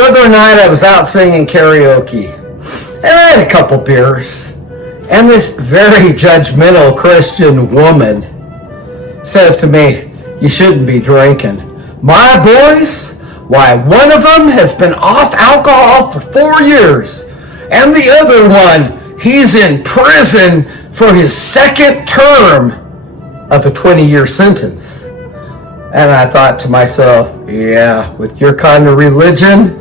The other night I was out singing karaoke, and I had a couple beers, and this very judgmental Christian woman says to me, "You shouldn't be drinking." My boys, why, one of them has been off alcohol for 4 years, and the other one, he's in prison for his second term of a 20-year sentence. And I thought to myself, yeah, with your kind of religion,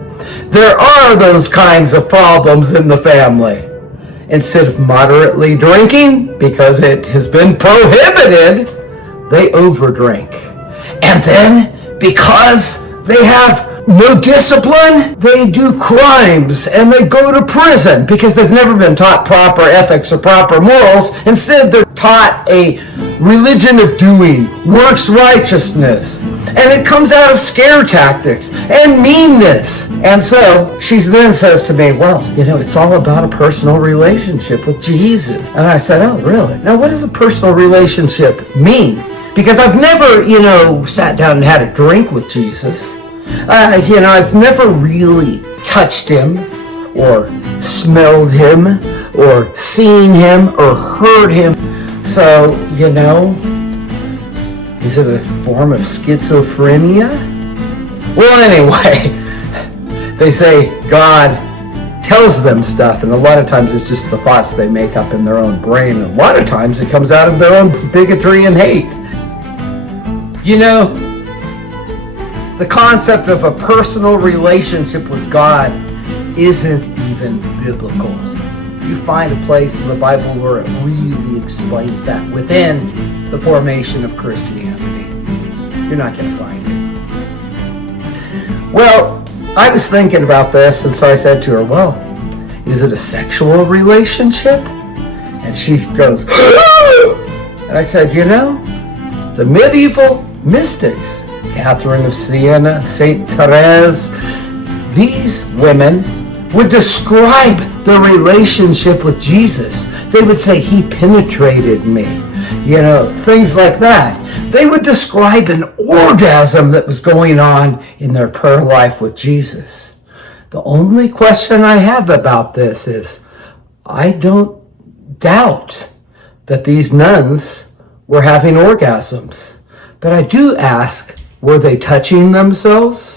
there are those kinds of problems in the family. Instead of moderately drinking, because it has been prohibited, they overdrink. And then, because they have no discipline, they do crimes and they go to prison because they've never been taught proper ethics or proper morals. Instead, they're taught a religion of doing, works righteousness. And it comes out of scare tactics and meanness. And so she then says to me, well, it's all about a personal relationship with Jesus. And I said, oh, really? Now, what does a personal relationship mean? Because I've never, sat down and had a drink with Jesus. I've never really touched him or smelled him or seen him or heard him. So, is it a form of schizophrenia? Well, anyway, they say God tells them stuff, and a lot of times it's just the thoughts they make up in their own brain. And a lot of times it comes out of their own bigotry and hate. The concept of a personal relationship with God isn't even biblical. You find a place in the Bible where it really explains that within the formation of Christianity. You're not going to find it. Well, I was thinking about this, and so I said to her, well, is it a sexual relationship? And she goes, and I said, the medieval mystics, Catherine of Siena, Saint Therese, these women would describe the relationship with Jesus. They would say, he penetrated me, things like that. They would describe an orgasm that was going on in their prayer life with Jesus. The only question I have about this is, I don't doubt that these nuns were having orgasms, but I do ask, were they touching themselves?